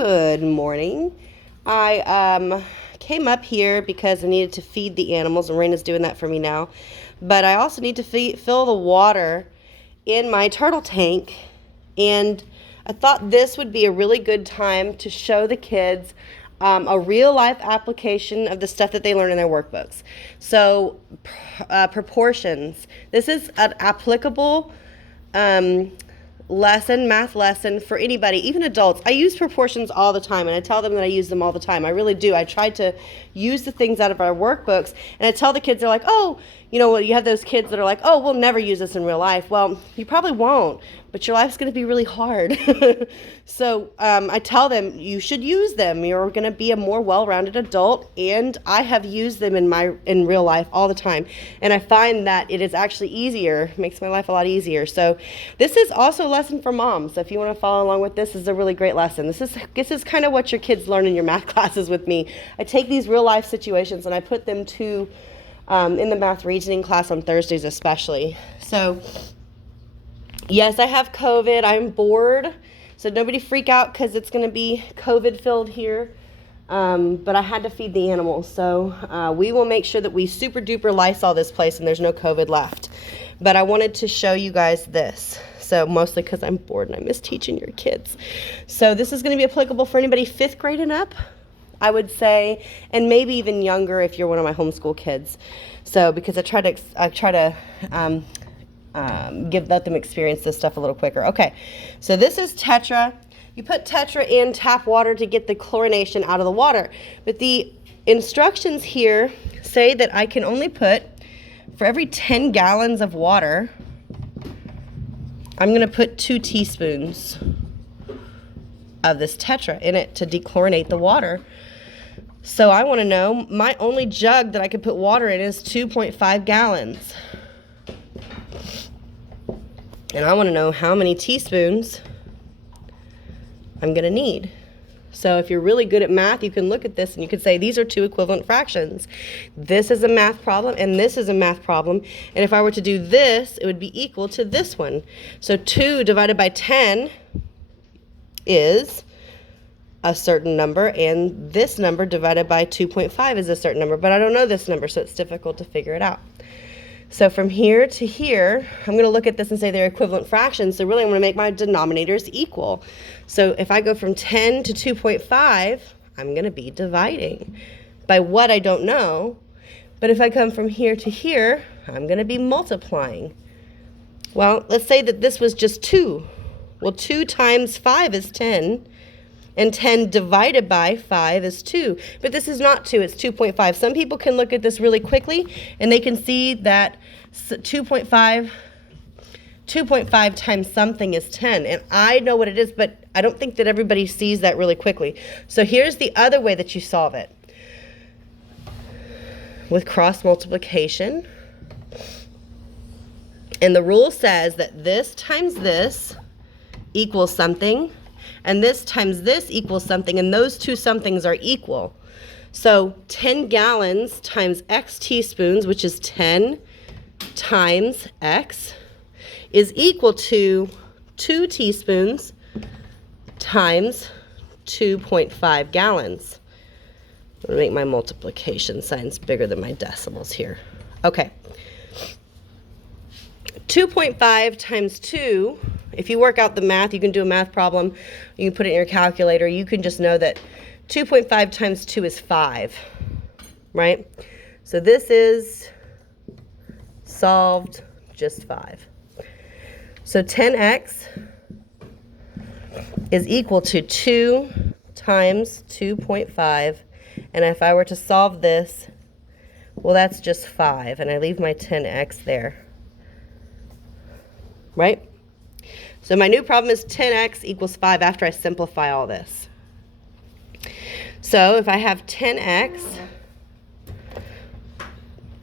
Good morning. I came up here because I needed to feed the animals, and Raina's doing that for me now. But I also need to fill the water in my turtle tank, and I thought this would be a really good time to show the kids a real-life application of the stuff that they learn in their workbooks. So, proportions. This is an applicable math lesson for anybody, even adults. I use proportions all the time, and I tell them that I use them all the time. I really do. I try to use the things out of our workbooks, and I tell the kids, they're like, oh, you have those kids that are like, oh, we'll never use this in real life. Well, you probably won't, but your life's going to be really hard. So I tell them you should use them. You're going to be a more well-rounded adult, and I have used them in real life all the time, and I find that it is actually easier, makes my life a lot easier. So this is also a lesson for moms. So if you want to follow along with this is a really great lesson. This is kind of what your kids learn in your math classes with me. I take these real life situations and I put them to in the math reasoning class on Thursdays especially. So yes, I have COVID. I'm bored. So nobody freak out because it's going to be COVID filled here. But I had to feed the animals. So we will make sure that we super duper lysol this place and there's no COVID left. But I wanted to show you guys this. So mostly because I'm bored and I miss teaching your kids. So this is going to be applicable for anybody 5th grade and up, I would say, and maybe even younger if you're one of my homeschool kids. So because I try to let them experience this stuff a little quicker. Okay, so this is Tetra. You put Tetra in tap water to get the chlorination out of the water. But the instructions here say that I can only put, for every 10 gallons of water, I'm going to put 2 teaspoons of this Tetra in it to dechlorinate the water. So I want to know, my only jug that I could put water in is 2.5 gallons. And I want to know how many teaspoons I'm going to need. So if you're really good at math, you can look at this and you can say these are 2 equivalent fractions. This is a math problem and this is a math problem. And if I were to do this, it would be equal to this one. So 2 divided by 10 is a certain number, and this number divided by 2.5 is a certain number. But I don't know this number, so it's difficult to figure it out. So from here to here, I'm going to look at this and say they're equivalent fractions. So really I'm going to make my denominators equal. So if I go from 10 to 2.5, I'm going to be dividing by what I don't know. But if I come from here to here, I'm going to be multiplying. Well, let's say that this was just 2. Well, 2 times 5 is 10. And 10 divided by 5 is 2. But this is not 2, it's 2.5. Some people can look at this really quickly, and they can see that 2.5 times something is 10. And I know what it is, but I don't think that everybody sees that really quickly. So here's the other way that you solve it. With cross multiplication. And the rule says that this times this equals something, and this times this equals something, and those two somethings are equal. So 10 gallons times x teaspoons, which is 10 times x, is equal to 2 teaspoons times 2.5 gallons. I'm going to make my multiplication signs bigger than my decimals here. Okay. 2.5 times 2, if you work out the math, you can do a math problem, you can put it in your calculator, you can just know that 2.5 times 2 is 5, right? So this is solved just 5. So 10x is equal to 2 times 2.5, and if I were to solve this, well, that's just 5, and I leave my 10x there. Right? So my new problem is 10x equals 5 after I simplify all this. So if I have 10x,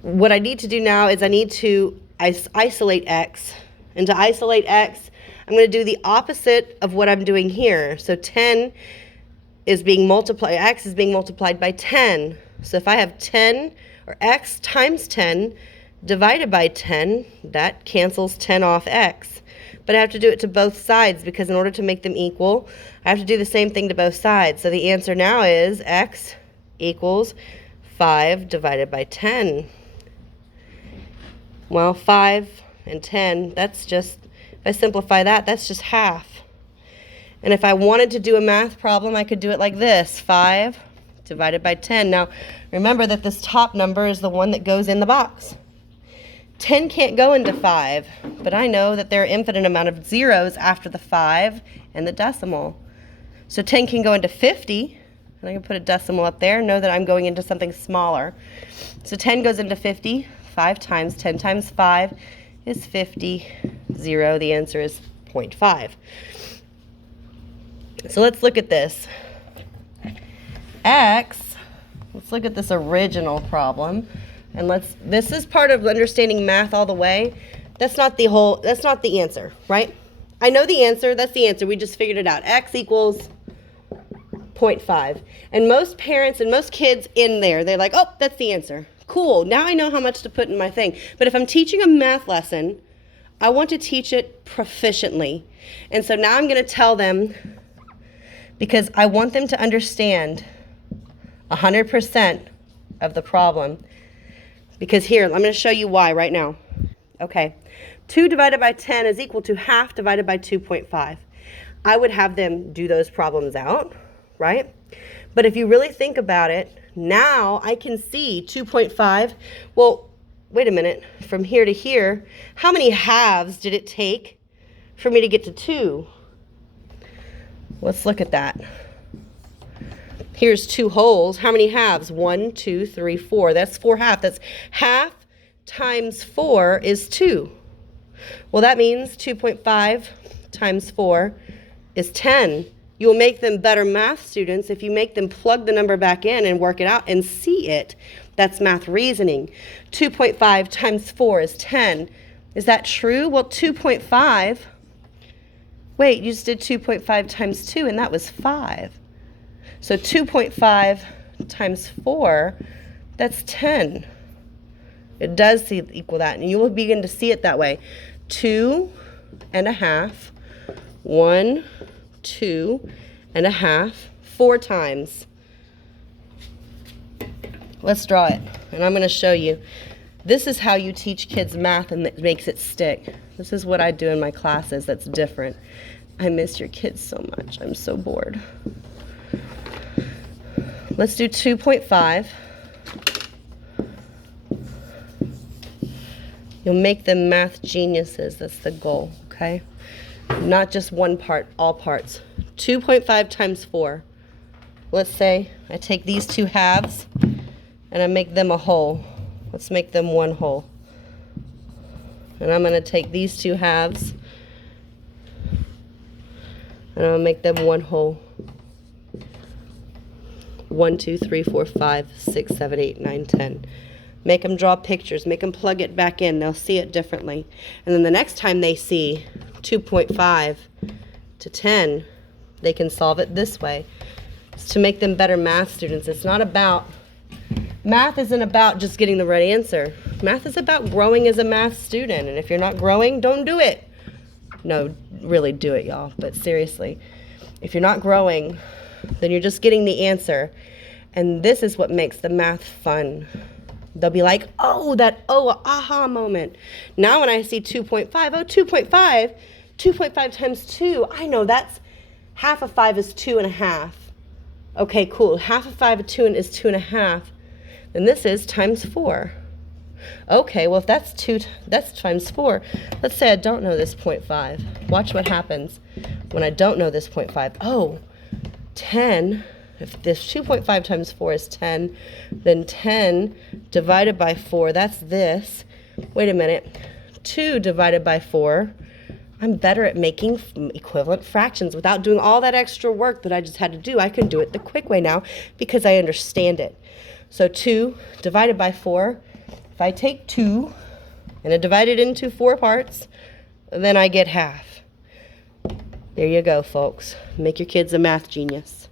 what I need to do now is I need to isolate x. And to isolate x, I'm going to do the opposite of what I'm doing here. So 10 is being multiplied, x is being multiplied by 10. So if I have 10, or x times 10, divided by 10, that cancels 10 off x. but I have to do it to both sides because in order to make them equal, I have to do the same thing to both sides. So the answer now is x equals 5 divided by 10. Well, 5 and 10, that's just, if I simplify that, that's just half. And if I wanted to do a math problem, I could do it like this, 5 divided by 10. Now, remember that this top number is the one that goes in the box. 10 can't go into 5, but I know that there are infinite amount of zeros after the 5 and the decimal. So 10 can go into 50, and I can put a decimal up there, know that I'm going into something smaller. So 10 goes into 50, 5 times 10 times 5 is 50, 0. The answer is 0.5. So let's look at this. Let's look at this original problem. And this is part of understanding math all the way. That's not the answer, right? I know the answer, that's the answer. We just figured it out. X equals 0.5. And most parents and most kids in there, they're like, oh, that's the answer. Cool, now I know how much to put in my thing. But if I'm teaching a math lesson, I want to teach it proficiently. And so now I'm gonna tell them, because I want them to understand 100% of the problem. Because here, I'm going to show you why right now. Okay, 2 divided by 10 is equal to half divided by 2.5. I would have them do those problems out, right? But if you really think about it, now I can see 2.5. Well, wait a minute, from here to here, how many halves did it take for me to get to 2? Let's look at that. Here's 2 wholes. How many halves? 1, 2, 3, 4. That's 4 halves. That's half times 4 is 2. Well, that means 2.5 times 4 is 10. You will make them better math students if you make them plug the number back in and work it out and see it. That's math reasoning. 2.5 times 4 is 10. Is that true? Well, 2.5, wait, you just did 2.5 times 2, and that was 5. So 2.5 times 4, that's 10. It does equal that, and you will begin to see it that way. 2.5, 1, 2.5, 4 times. Let's draw it, and I'm going to show you. This is how you teach kids math, and it makes it stick. This is what I do in my classes that's different. I miss your kids so much. I'm so bored. Let's do 2.5. You'll make them math geniuses. That's the goal, okay? Not just one part, all parts. 2.5 times 4. Let's say I take these 2 halves and I make them a whole. Let's make them 1 whole. And I'm going to take these 2 halves and I'll make them 1 whole. 1, 2, 3, 4, 5, 6, 7, 8, 9, 10. Make them draw pictures. Make them plug it back in. They'll see it differently. And then the next time they see 2.5 to 10, they can solve it this way. It's to make them better math students. It's not about, math isn't about just getting the right answer. Math is about growing as a math student. And if you're not growing, don't do it. No, really do it, y'all. But seriously, if you're not growing, then you're just getting the answer. And this is what makes the math fun. They'll be like, oh, aha moment. Now when I see 2.5, oh, 2.5 times 2, I know that's half of 5 is 2.5. Okay, cool. Half of 5 is 2.5. Then this is times 4. Okay, well, if that's times 4. Let's say I don't know this 0.5. Watch what happens when I don't know this 0.5. Oh, 10, if this 2.5 times 4 is 10, then 10 divided by 4, that's this. Wait a minute, 2 divided by 4, I'm better at making equivalent fractions without doing all that extra work that I just had to do. I can do it the quick way now because I understand it. So 2 divided by 4, if I take 2 and I divide it into 4 parts, then I get half. There you go, folks. Make your kids a math genius.